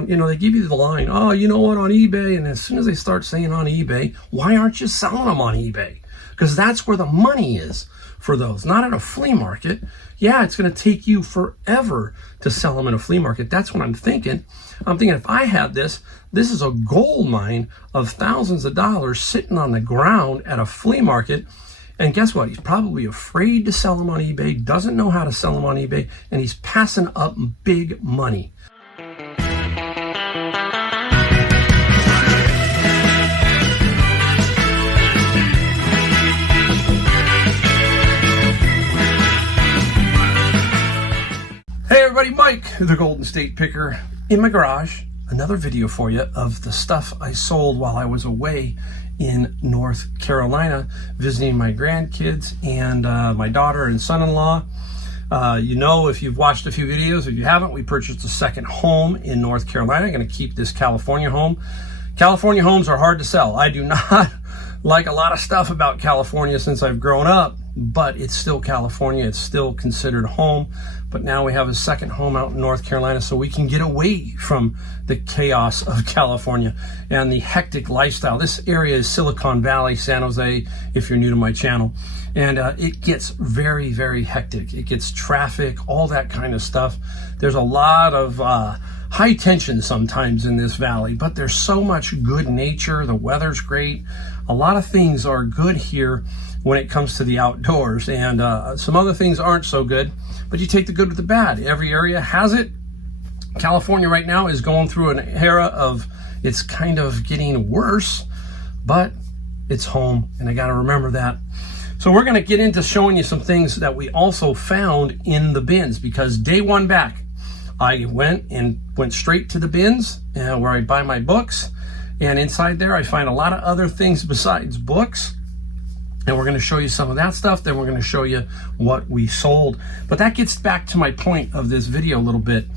You know, they give you the line, oh, you know what, on eBay, and as soon as they start saying on eBay, why aren't you selling them on eBay? Because that's where the money is for those, not at a flea market. Yeah, it's going to take you forever to sell them in a flea market. That's what I'm thinking. I'm thinking if I had this is a gold mine of thousands of dollars sitting on the ground at a flea market. And guess what? He's probably afraid to sell them on eBay, doesn't know how to sell them on eBay, and he's passing up big money. Hey everybody, Mike, the Golden State Picker, in my garage. Another video for you of the stuff I sold while I was away in North Carolina visiting my grandkids and my daughter and son-in-law. You know, if you've watched a few videos, if you haven't, we purchased a second home in North Carolina. I'm going to keep this California home. California homes are hard to sell. I do not like a lot of stuff about California since I've grown up, but it's still California. It's still considered home. But now we have a second home out in North Carolina so we can get away from the chaos of California and the hectic lifestyle. This area is Silicon Valley, San Jose, if you're new to my channel. And it gets very, very hectic. It gets traffic, all that kind of stuff. There's a lot of high tension sometimes in this valley, but there's so much good nature. The weather's great. A lot of things are good here when it comes to the outdoors, and some other things aren't so good, but you take the good with the bad. Every area has it. California right now is going through an era of, it's kind of getting worse, but it's home, and I got to remember that. So we're going to get into showing you some things that we also found in the bins, because day one back, I went straight to the bins where I buy my books, and inside there I find a lot of other things besides books. And we're going to show you some of that stuff. Then we're going to show you what we sold. But that gets back to my point of this video a little bit.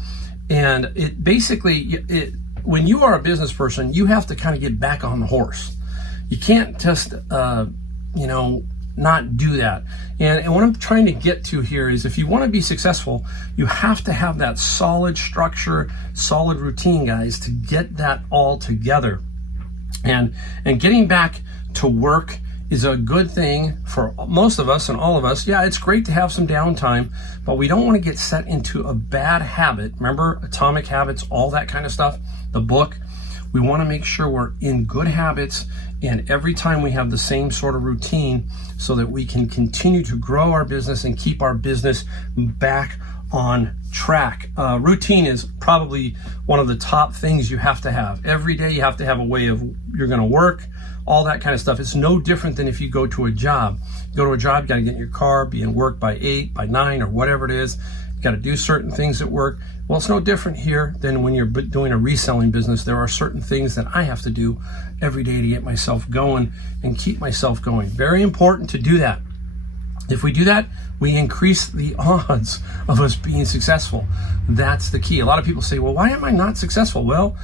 And it basically, when you are a business person, you have to kind of get back on the horse. You can't just, you know, not do that. And what I'm trying to get to here is, if you want to be successful, you have to have that solid structure, solid routine, guys, to get that all together. And getting back to work is a good thing for most of us and all of us. Yeah, it's great to have some downtime, but we don't want to get set into a bad habit. Remember, Atomic Habits, all that kind of stuff, the book. We want to make sure we're in good habits, and every time we have the same sort of routine so that we can continue to grow our business and keep our business back on track. Routine is probably one of the top things you have to have. Every day you have to have a way of, you're going to work, all that kind of stuff. It's no different than if you go to a job. You go to a job, you got to get in your car, be in work by 8, by 9, or whatever it is. You got to do certain things at work. Well, it's no different here than when you're doing a reselling business. There are certain things that I have to do every day to get myself going and keep myself going. Very important to do that. If we do that, we increase the odds of us being successful. That's the key. A lot of people say, well, why am I not successful? Well,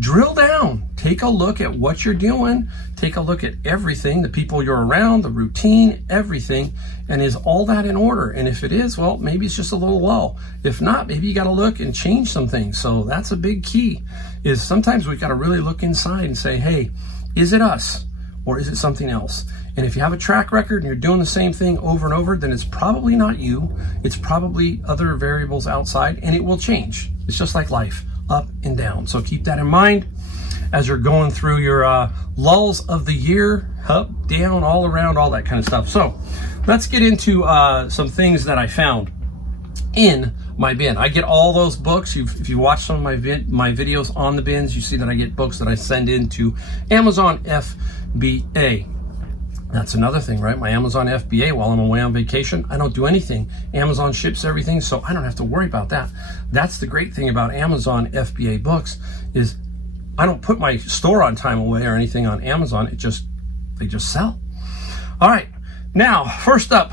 drill down, take a look at what you're doing, take a look at everything, the people you're around, the routine, everything, and is all that in order? And if it is, well, maybe it's just a little low. If not, maybe you got to look and change some things. So that's a big key, is sometimes we've got to really look inside and say, hey, is it us or is it something else? And if you have a track record and you're doing the same thing over and over, then it's probably not you. It's probably other variables outside, and it will change. It's just like life, up and down. So keep that in mind as you're going through your lulls of the year, up, down, all around, all that kind of stuff. So let's get into some things that I found in my bin. I get all those books. If you watch some of my videos on the bins, you see that I get books that I send into Amazon FBA. That's another thing, right? My Amazon FBA, while I'm away on vacation, I don't do anything. Amazon ships everything, so I don't have to worry about that. That's the great thing about Amazon FBA books, is I don't put my store on time away or anything on Amazon. They just sell. All right, now, first up,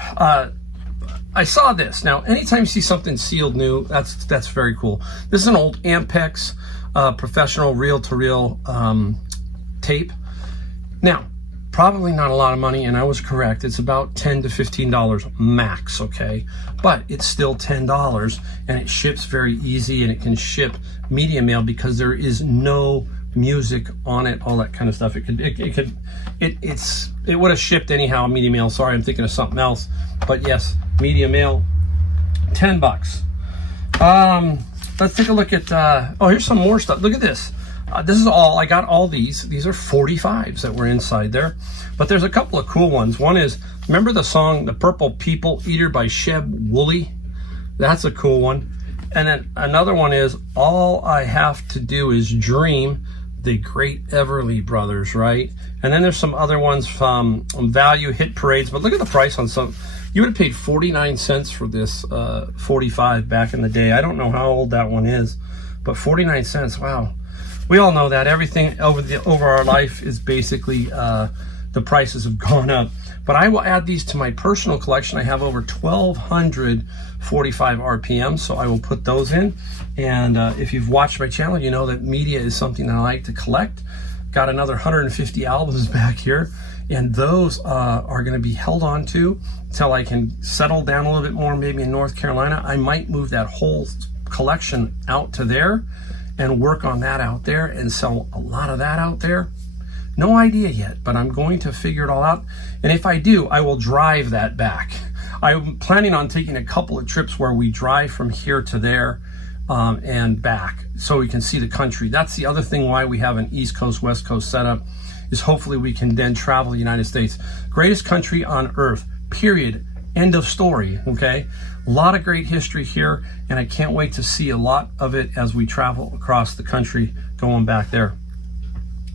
I saw this. Now, anytime you see something sealed new, that's very cool. This is an old Ampex professional reel-to-reel tape. Now, Probably not a lot of money, and I was correct. It's about $10 to $15 max, okay? But it's still $10, and it ships very easy, and it can ship media mail because there is no music on it, all that kind of stuff. It would have shipped anyhow, media mail. Sorry, I'm thinking of something else. But yes, media mail, $10. Let's take a look at, oh, here's some more stuff. Look at this. This is all, I got all these. These are 45s that were inside there. But there's a couple of cool ones. One is, remember the song, The Purple People Eater by Sheb Woolley? That's a cool one. And then another one is, All I Have to Do Is Dream, the great Everly Brothers, right? And then there's some other ones from Value Hit Parades. But look at the price on some. You would have paid 49 cents for this 45 back in the day. I don't know how old that one is, but 49 cents, wow. We all know that everything over our life is basically, the prices have gone up. But I will add these to my personal collection. I have over 1,200 45 RPM, so I will put those in. And if you've watched my channel, you know that media is something that I like to collect. Got another 150 albums back here, and those are going to be held on to until I can settle down a little bit more, maybe in North Carolina. I might move that whole collection out to there and work on that out there and sell a lot of that out there. No idea yet, but I'm going to figure it all out. And if I do, I will drive that back. I'm planning on taking a couple of trips where we drive from here to there and back so we can see the country. That's the other thing why we have an East Coast, West Coast setup, is hopefully we can then travel the United States. Greatest country on earth, period. End of story, okay? A lot of great history here, and I can't wait to see a lot of it as we travel across the country going back there.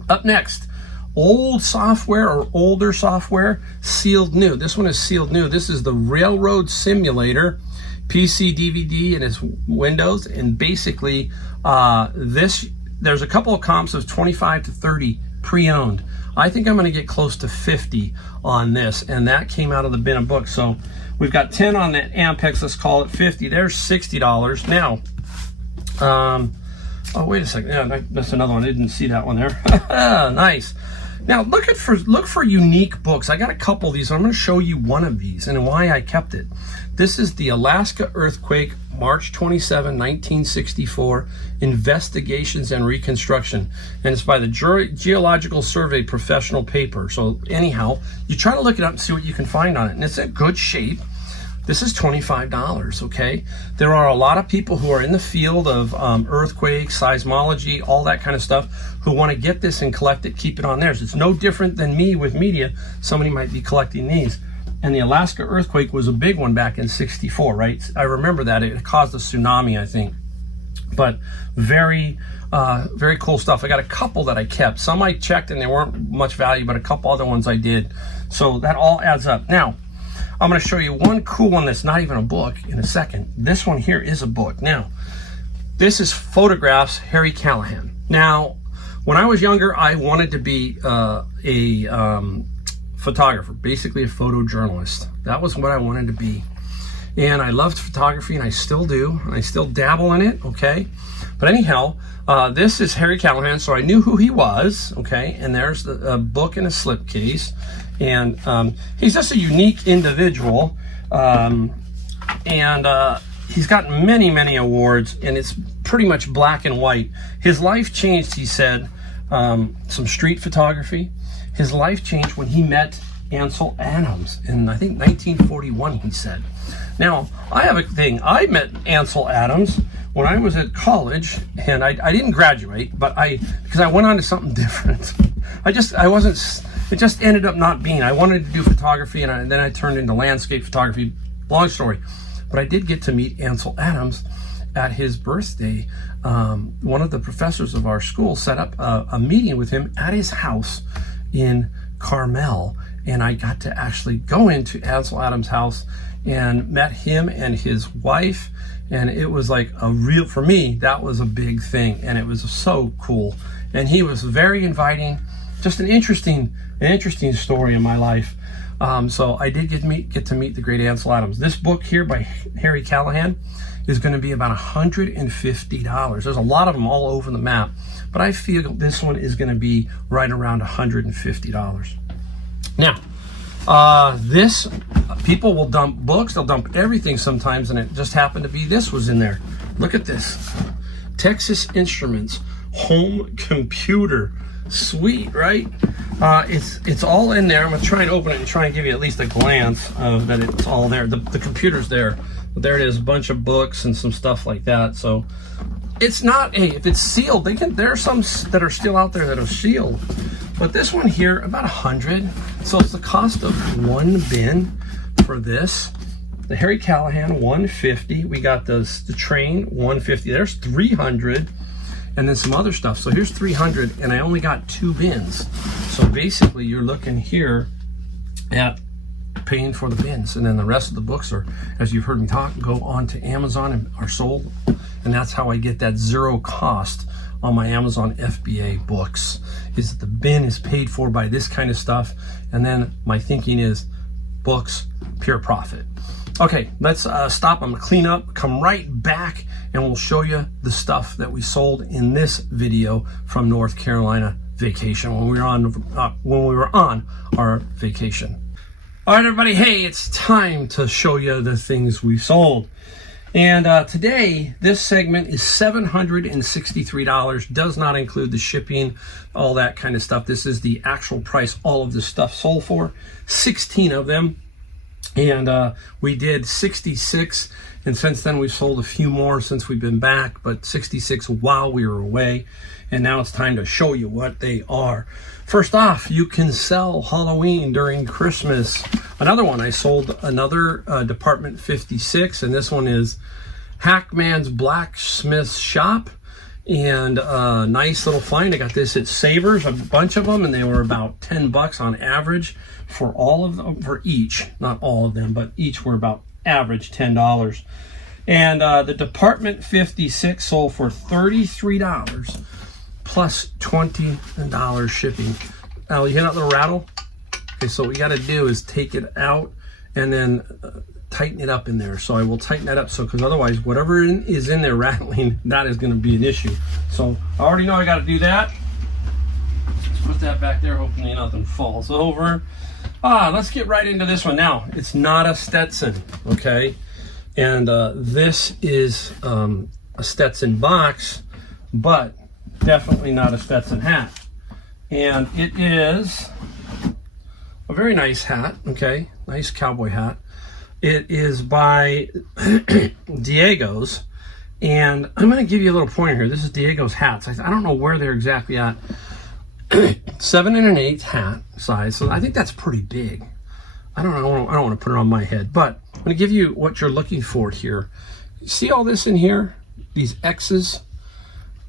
Up next, old software or older software, sealed new. This one is sealed new. This is the Railroad Simulator, PC, DVD, and it's Windows. And basically, there's a couple of comps of 25 to 30 pre-owned. I think I'm going to get close to 50 on this, and that came out of the bin of books. So we've got 10 on the Ampex, let's call it 50. There's $60. Now, oh, wait a second. Yeah, that's another one. I didn't see that one there. Nice. Now, look for unique books. I got a couple of these. I'm going to show you one of these and why I kept it. This is the Alaska Earthquake, March 27, 1964, Investigations and Reconstruction. And it's by the Geological Survey professional paper. So anyhow, you try to look it up and see what you can find on it. And it's in good shape. This is $25, okay? There are a lot of people who are in the field of earthquakes, seismology, all that kind of stuff, who want to get this and collect it, keep it on theirs. It's no different than me with media. Somebody might be collecting these. And the Alaska earthquake was a big one back in '64, right? I remember that. It caused a tsunami, I think. But very cool stuff. I got a couple that I kept. Some I checked and they weren't much value, but a couple other ones I did. So that all adds up. Now, I'm going to show you one cool one that's not even a book in a second. This one here is a book. Now, this is Photographs, Harry Callahan. Now, when I was younger, I wanted to be a photographer, basically a photojournalist. That was what I wanted to be. And I loved photography, and I still do. And I still dabble in it, okay? But anyhow, this is Harry Callahan, so I knew who he was, okay? And there's the book in a slipcase. And he's just a unique individual. He's gotten many, many awards, and it's pretty much black and white. His life changed, he said, some street photography. His life changed when he met Ansel Adams in, I think, 1941, he said. Now, I have a thing. I met Ansel Adams when I was at college, and I didn't graduate, but because I went on to something different. It just ended up not being. I wanted to do photography, and then I turned into landscape photography. Long story. But I did get to meet Ansel Adams at his birthday. One of the professors of our school set up a meeting with him at his house in Carmel, and I got to actually go into Ansel Adams' house and met him and his wife, and it was like for me, that was a big thing, and it was so cool. And he was very inviting, just an interesting story in my life. So I did get to meet the great Ansel Adams. This book here by Harry Callahan is going to be about $150. There's a lot of them all over the map, but I feel this one is going to be right around $150. Now, this, people will dump books, they'll dump everything sometimes, and it just happened to be this was in there. Look at this. Texas Instruments home computer. Sweet, right? It's all in there. I'm gonna try and open it and try and give you at least a glance of that it's all there. The computer's there. But there it is, a bunch of books and some stuff like that. So it's not, hey, if it's sealed, there are some that are still out there that are sealed. But this one here, about 100. So it's the cost of one bin for this. The Harry Callahan, 150. We got the Train, 150. There's 300. And then some other stuff. So here's 300, and I only got 2 bins. So basically, you're looking here at paying for the bins, and then the rest of the books are, as you've heard me talk, go on to Amazon and are sold. And that's how I get that 0 cost on my Amazon FBA books, is that the bin is paid for by this kind of stuff, and then my thinking is books, pure profit. Okay, let's stop. I'm gonna clean up, come right back, and we'll show you the stuff that we sold in this video from North Carolina vacation when we were on our vacation. All right, everybody. Hey, it's time to show you the things we sold. And today, this segment is $763. Does not include the shipping, all that kind of stuff. This is the actual price all of this stuff sold for. 16 of them. And we did 66. And since then, we've sold a few more since we've been back, but 66 while we were away. And now it's time to show you what they are. First off, you can sell Halloween during Christmas. Another one, I sold another Department 56, and this one is Hackman's Blacksmith Shop. And nice little find. I got this at Savers, a bunch of them, and they were about 10 bucks on average for all of them, for each. Not all of them, but each were about average $10. And the Department 56 sold for $33 plus $20 shipping. Now, you hear that little rattle? Okay, so what we got to do is take it out and then tighten it up in there. So I will tighten that up, so because otherwise whatever is in there rattling, that is going to be an issue. So I already know I got to do that. Let's put that back there, hopefully nothing falls over. Let's get right into this one now. It's not a Stetson, okay? And this is a Stetson box, but definitely not a Stetson hat. And it is a very nice hat, okay? Nice cowboy hat. It is by Diego's, and I'm going to give you a little pointer here. This is Diego's hats. I don't know where they're exactly at. 7 1/8 hat size, so I think that's pretty big. I don't know. I don't want to put it on my head, but I'm going to give you what you're looking for here. See all this in here? These X's.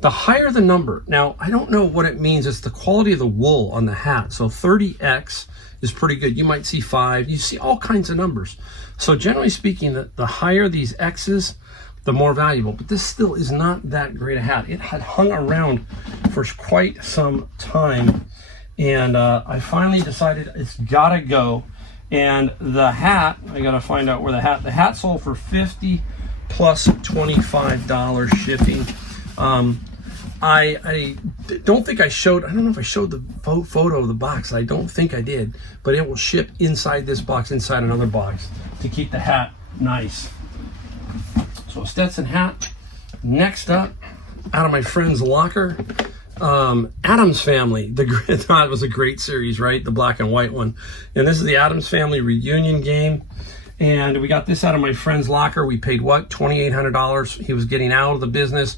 The higher the number. Now, I don't know what it means. It's the quality of the wool on the hat. So 30X is pretty good. You might see 5. You see all kinds of numbers. So generally speaking, the higher these X's, the more valuable. But this still is not that great a hat. It had hung around for quite some time. And I finally decided it's got to go. And the hat, I got to find out where the hat sold for $50 plus $25 shipping. I don't think I showed, I don't know if I showed the photo of the box. I don't think I did, but it will ship inside this box, inside another box, to keep the hat nice. So a Stetson hat. Next up, out of my friend's locker, Addams Family. That was a great series, right? The black and white one. And this is the Addams Family reunion game. And we got this out of my friend's locker. We paid what? $2,800. He was getting out of the business.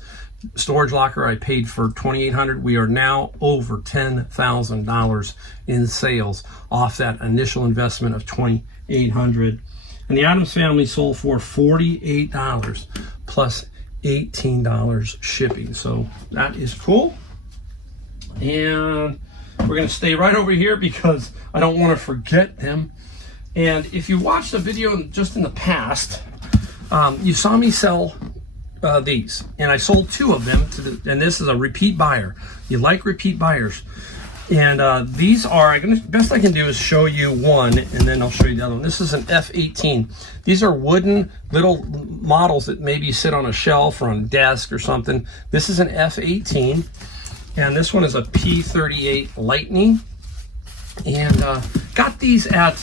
Storage locker I paid for $2,800. We are now over $10,000 in sales off that initial investment of $2,800. And the Addams Family sold for $48 plus $18 shipping. So that is cool. And we're going to stay right over here because I don't want to forget them. And if you watched the video just in the past, you saw me sell these, and I sold 2 of them and this is a repeat buyer. You like repeat buyers. And these are, best I can do is show you one, and then I'll show you the other one. This is an F18. These are wooden little models that maybe sit on a shelf or on a desk or something. This is an F18, and this one is a P38 Lightning. And got these at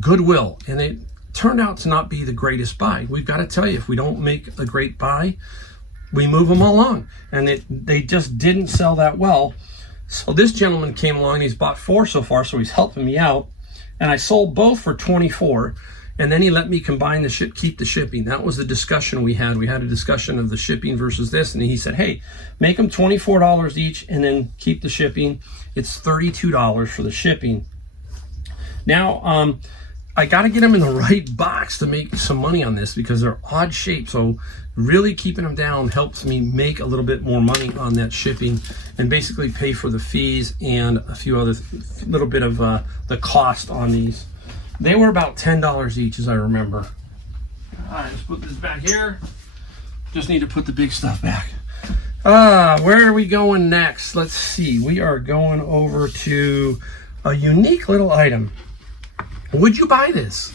Goodwill, and it turned out to not be the greatest buy. We've got to tell you, if we don't make a great buy, we move them along, and they just didn't sell that well. So this gentleman came along, he's bought 4 so far, so he's helping me out, and I sold both for $24, and then he let me combine the keep the shipping. That was the discussion we had. We had a discussion of the shipping versus this, and he said, hey, make them $24 each and then keep the shipping. It's $32 for the shipping. Now, I got to get them in the right box to make some money on this because they're odd shaped. So really keeping them down helps me make a little bit more money on that shipping and basically pay for the fees and a few other little bit of the cost on these. They were about $10 each, as I remember. All right, let's put this back here. Just need to put the big stuff back. Where are we going next? Let's see. We are going over to a unique little item. Would you buy this?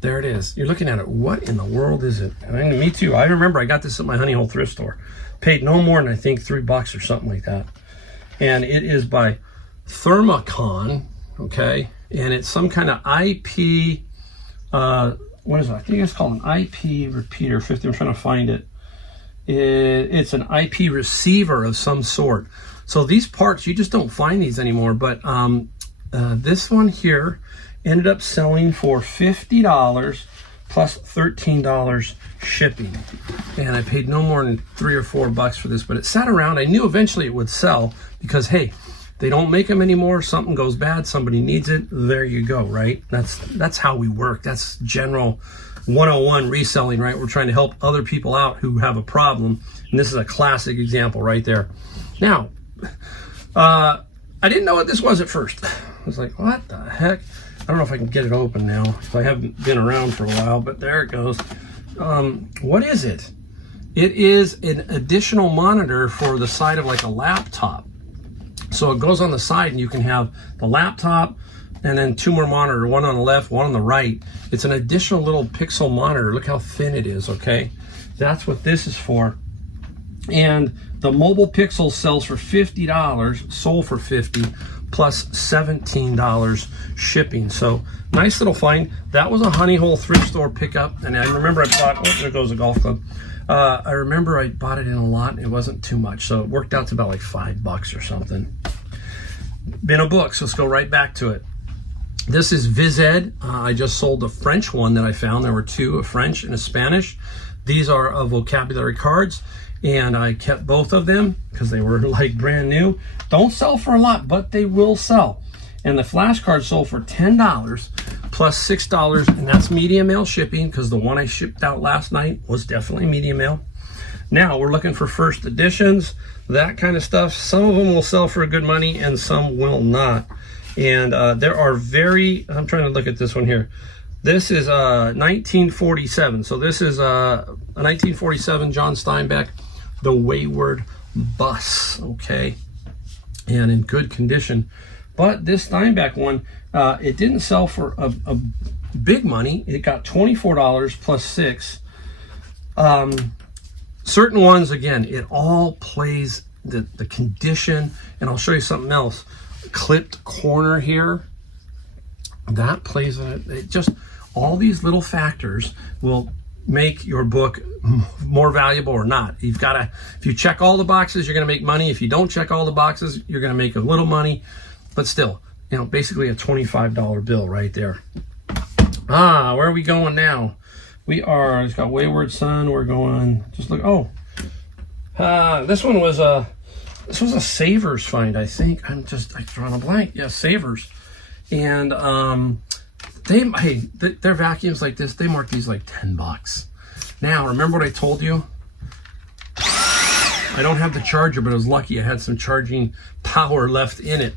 There it is. You're looking at it. What in the world is it? And me too. I remember I got this at my Honey Hole thrift store. Paid no more than I think $3 or something like that. And it is by Thermacon, okay? And it's some kind of IP, what is it? I think it's called an IP repeater 50. I'm trying to find it. It's an IP receiver of some sort. So these parts, you just don't find these anymore. But this one here ended up selling for $50 plus $13 shipping. And I paid no more than $3 or $4 for this, but it sat around. I knew eventually it would sell because, hey, they don't make them anymore. Something goes bad, somebody needs it. There you go, right? That's how we work. That's general 101 reselling, right? We're trying to help other people out who have a problem. And this is a classic example right there. Now, I didn't know what this was at first. I was like, what the heck? I don't know if I can get it open now, if I haven't been around for a while, but there it goes. What is it? It is an additional monitor for the side of like a laptop. So it goes on the side and you can have the laptop and then 2 more monitors, one on the left, one on the right. It's an additional little pixel monitor. Look how thin it is, okay? That's what this is for. And the mobile pixel sells for $50, sold for $50, plus $17 shipping. So nice little find. That was a Honey Hole thrift store pickup. And I remember I bought, oh, there goes a golf club. I remember I bought it in a lot. It wasn't too much. So it worked out to about like $5 or something. Been a book, so let's go right back to it. This is VizEd. I just sold the French one that I found. There were 2, a French and a Spanish. These are vocabulary cards. And I kept both of them because they were like brand new. Don't sell for a lot, but they will sell. And the flashcard sold for $10 plus $6, and that's medium mail shipping because the one I shipped out last night was definitely medium mail. Now we're looking for first editions, that kind of stuff. Some of them will sell for good money and some will not. And there are I'm trying to look at this one here. This is 1947. So this is a 1947 John Steinbeck, The Wayward Bus, okay? And in good condition. But this Steinbeck one, it didn't sell for a big money. It got $24 plus $6. Certain ones, again, it all plays the condition. And I'll show you something else. Clipped corner here, that plays on it. Just all these little factors will make your book more valuable or not. You've got to, if you check all the boxes, you're going to make money. If you don't check all the boxes, you're going to make a little money, but still, you know, basically a $25 bill right there. Where are we going now? It's got Wayward Son. We're going, just look, this one was a Savers find, I think. I'm drawing a blank. Yeah, Savers. And their vacuums like this, they mark these like $10. Now, remember what I told you? I don't have the charger, but I was lucky. I had some charging power left in it.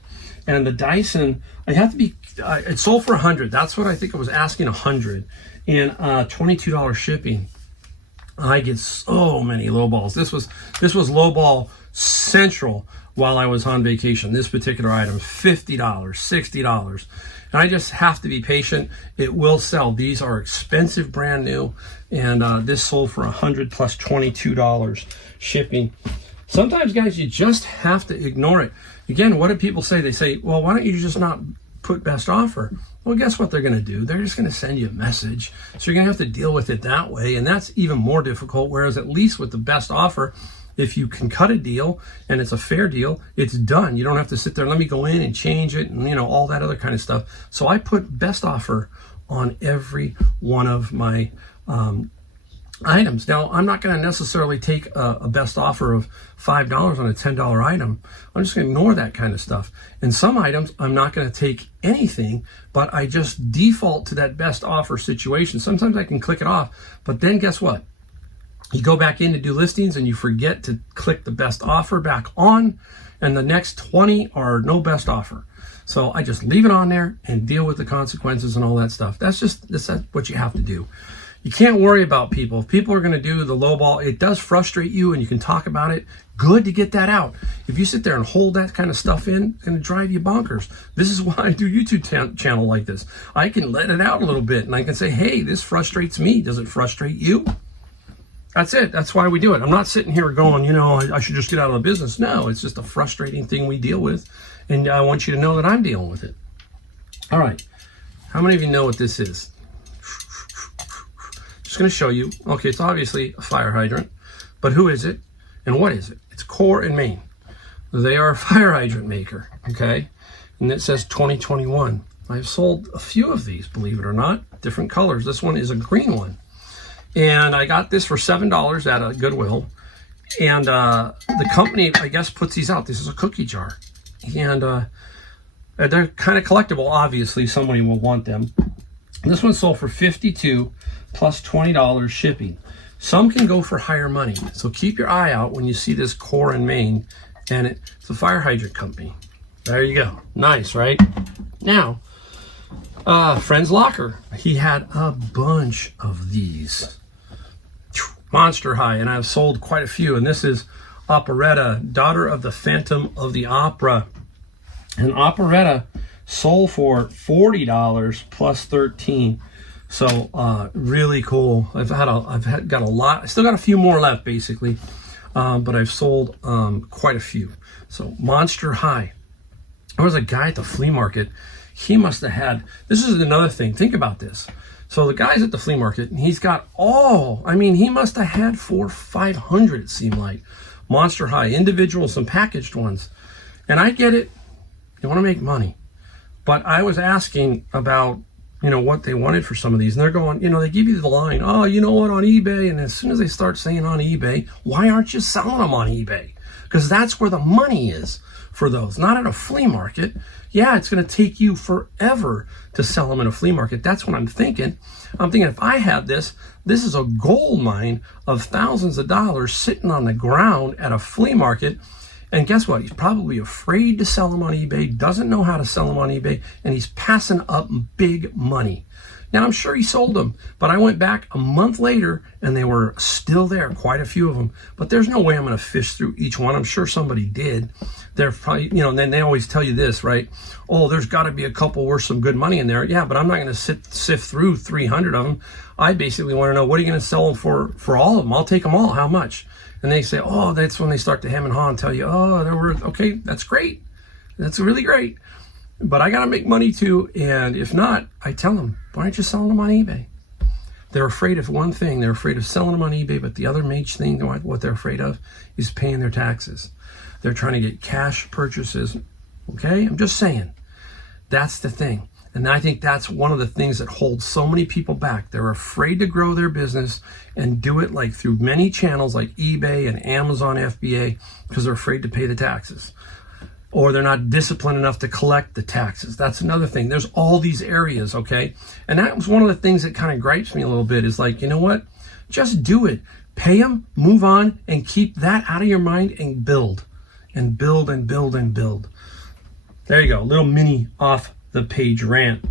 And the Dyson, it sold for $100. That's what I think I was asking, $100. And $22 shipping. I get so many lowballs. This was lowball central while I was on vacation. This particular item, $50, $60. And I just have to be patient. It will sell. These are expensive, brand new. And this sold for $100 plus $22 shipping. Sometimes, guys, you just have to ignore it. Again, what do people say? They say, well, why don't you just not put best offer. Well, guess what they're going to do? They're just going to send you a message. So you're going to have to deal with it that way. And that's even more difficult. Whereas at least with the best offer, if you can cut a deal and it's a fair deal, it's done. You don't have to sit there, let me go in and change it and, all that other kind of stuff. So I put best offer on every one of my items. Now, I'm not going to necessarily take a best offer of $5 on a $10 item. I'm just going to ignore that kind of stuff. And some items, I'm not going to take anything, but I just default to that best offer situation. Sometimes I can click it off, but then guess what? You go back in to do listings and you forget to click the best offer back on, and the next 20 are no best offer. So I just leave it on there and deal with the consequences and all that stuff. That's what you have to do. You can't worry about people. If people are going to do the low ball, it does frustrate you and you can talk about it. Good to get that out. If you sit there and hold that kind of stuff in, it's going to drive you bonkers. This is why I do YouTube channel like this. I can let it out a little bit and I can say, hey, this frustrates me. Does it frustrate you? That's it. That's why we do it. I'm not sitting here going, I should just get out of the business. No, it's just a frustrating thing we deal with. And I want you to know that I'm dealing with it. All right. How many of you know what this is? Just going to show you. Okay, it's obviously a fire hydrant. But who is it? And what is it? It's Core and Main. They are a fire hydrant maker. Okay? And it says 2021. I've sold a few of these, believe it or not. Different colors. This one is a green one. And I got this for $7 at a Goodwill. And the company, I guess, puts these out. This is a cookie jar. And they're kind of collectible, obviously. Somebody will want them. This one sold for $52 plus $20 shipping. Some can go for higher money. So keep your eye out when you see this Core and Main. And it's a fire hydrant company. There you go. Nice, right? Now, Friend's Locker. He had a bunch of these. Monster High, and I've sold quite a few. And this is Operetta, Daughter of the Phantom of the Opera. And Operetta sold for $40 plus $13. So really cool. I've got a lot. I still got a few more left, basically, but I've sold quite a few. So Monster High. There was a guy at the flea market. He must have had. This is another thing. Think about this. So the guy's at the flea market, and he's got he must have had 400 or 500, it seemed like. Monster High, individual, some packaged ones. And I get it. You want to make money. But I was asking about, what they wanted for some of these. And they're going, they give you the line, on eBay. And as soon as they start saying on eBay, why aren't you selling them on eBay? Because that's where the money is for those, not at a flea market. Yeah, it's going to take you forever to sell them in a flea market. That's what I'm thinking. I'm thinking if I had this is a gold mine of thousands of dollars sitting on the ground at a flea market. And guess what? He's probably afraid to sell them on eBay, doesn't know how to sell them on eBay, and he's passing up big money. Now, I'm sure he sold them, but I went back a month later and they were still there, quite a few of them. But there's no way I'm going to fish through each one. I'm sure somebody did. They're probably, and then they always tell you this, right? Oh, there's got to be a couple worth some good money in there. Yeah, but I'm not going to sift through 300 of them. I basically want to know, what are you going to sell them for all of them? I'll take them all. How much? And they say, oh, that's when they start to hem and haw and tell you, oh, they're worth, okay, that's great. That's really great. But I got to make money too. And if not, I tell them, why aren't you selling them on eBay? They're afraid of one thing. They're afraid of selling them on eBay. But the other major thing, what they're afraid of, is paying their taxes. They're trying to get cash purchases. Okay? I'm just saying. That's the thing. And I think that's one of the things that holds so many people back. They're afraid to grow their business and do it like through many channels like eBay and Amazon FBA because they're afraid to pay the taxes. Or they're not disciplined enough to collect the taxes. That's another thing. There's all these areas, okay? And that was one of the things that kind of gripes me a little bit is like, you know what? Just do it. Pay them, move on, and keep that out of your mind and build. And build and build and build. There you go. A little mini off the page rant.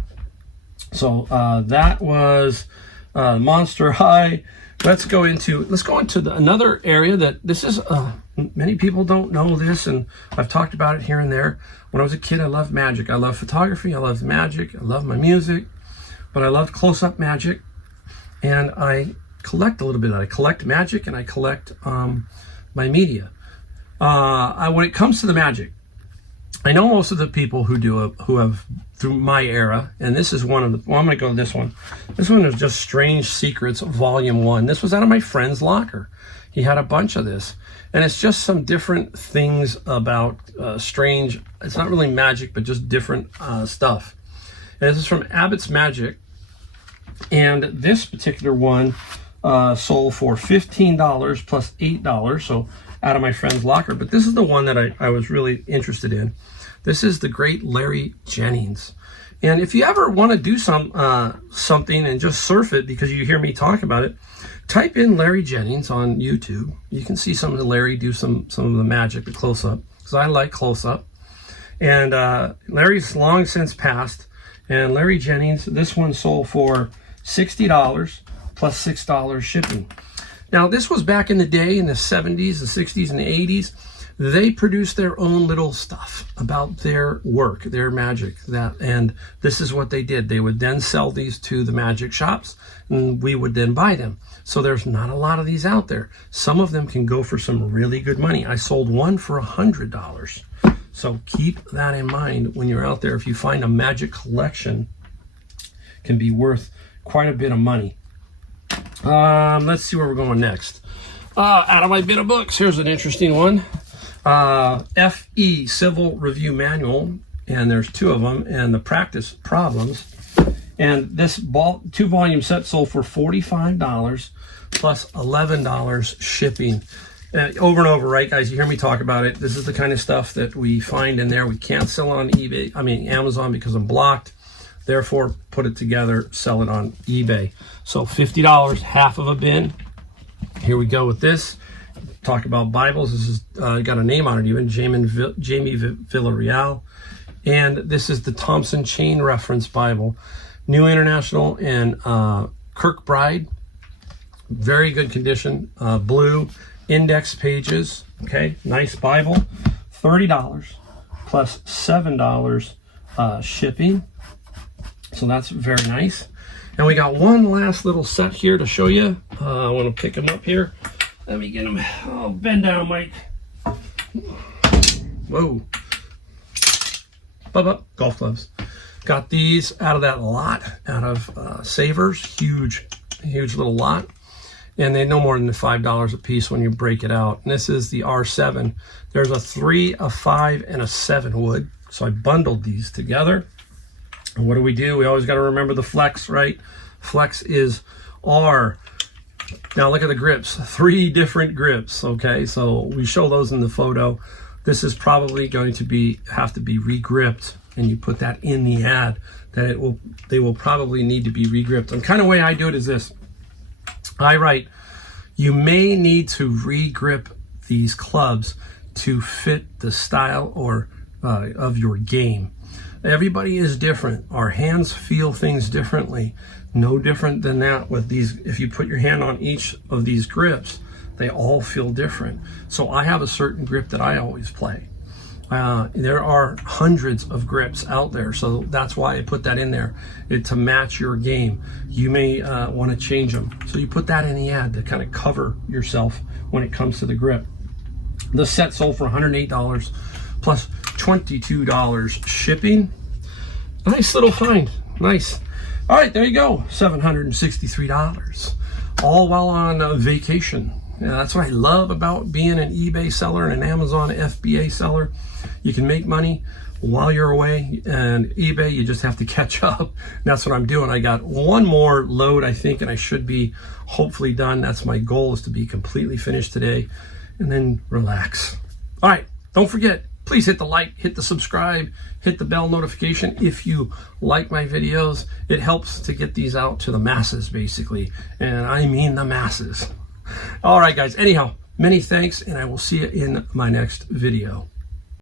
So that was Monster High. Let's go into another area that this is many people don't know this, and I've talked about it here and there. When I was a kid, I loved magic. I love photography. I love magic. I love my music, but I love close-up magic, and I collect a little bit of that. I collect magic and I collect my media. When it comes to the magic, I know most of the people who have through my era, and this is one of the, well, I'm going to go to this one. This one is just Strange Secrets Volume 1. This was out of my friend's locker. He had a bunch of this. And it's just some different things about strange, it's not really magic, but just different stuff. And this is from Abbott's Magic. And this particular one sold for $15 plus $8, so out of my friend's locker. But this is the one that I was really interested in. This is the great Larry Jennings. And if you ever want to do something and just surf it because you hear me talk about it, type in Larry Jennings on YouTube. You can see some of the Larry do some of the magic, the close-up, because I like close-up. And Larry's long since passed. And Larry Jennings, this one sold for $60 plus $6 shipping. Now, this was back in the day, in the 70s, the 60s, and the 80s. They produced their own little stuff about their work, their magic. And this is what they did. They would then sell these to the magic shops, and we would then buy them. So there's not a lot of these out there. Some of them can go for some really good money. I sold one for $100. So keep that in mind when you're out there. If you find a magic collection, it can be worth quite a bit of money. Let's see where we're going next. Out of my bit of books, here's an interesting one. FE, Civil Review Manual, and there's 2 of them, and the practice problems. And this 2-volume set sold for $45 plus $11 shipping. Over and over, right, guys? You hear me talk about it. This is the kind of stuff that we find in there. We can't sell on eBay, Amazon, because I'm blocked. Therefore, put it together, sell it on eBay. So $50, half of a bin. Here we go with this. Talk about Bibles. This is got a name on it even, Jamie Villarreal. And this is the Thompson Chain Reference Bible, New International and Kirkbride. Very good condition, blue index pages. Okay, nice Bible. $30 plus $7 shipping. So that's very nice. And we got one last little set here to show you. I want to pick them up here. Let me get them. Oh, bend down, Mike. Whoa. Up. Golf gloves. Got these out of that lot, out of Savers. Huge little lot. And they're no more than $5 a piece when you break it out. And this is the R7. There's a 3, a 5, and a 7 wood. So I bundled these together. And what do? We always got to remember the flex, right? Flex is R. Now look at the grips, 3 different grips, okay? So we show those in the photo. This is probably going to have to be re-gripped, and you put that in the ad that they will probably need to be re-gripped. And kind of way I do it is this. I write, you may need to re-grip these clubs to fit the style or of your game. Everybody is different. Our hands feel things differently. No different than that with these. If you put your hand on each of these grips, they all feel different. So I have a certain grip that I always play. There are hundreds of grips out there, so that's why I put that in there, to match your game. You may want to change them. So you put that in the ad to kind of cover yourself when it comes to the grip. The set sold for $108 plus $22 shipping. Nice little find. Nice. All right, there you go. $763. All while on vacation. Yeah, that's what I love about being an eBay seller and an Amazon FBA seller. You can make money while you're away, and eBay, you just have to catch up. And that's what I'm doing. I got one more load, I think, and I should be hopefully done. That's my goal, is to be completely finished today and then relax. All right, don't forget, please hit the like, hit the subscribe, hit the bell notification if you like my videos. It helps to get these out to the masses, basically. And I mean the masses. All right, guys. Anyhow, many thanks, and I will see you in my next video.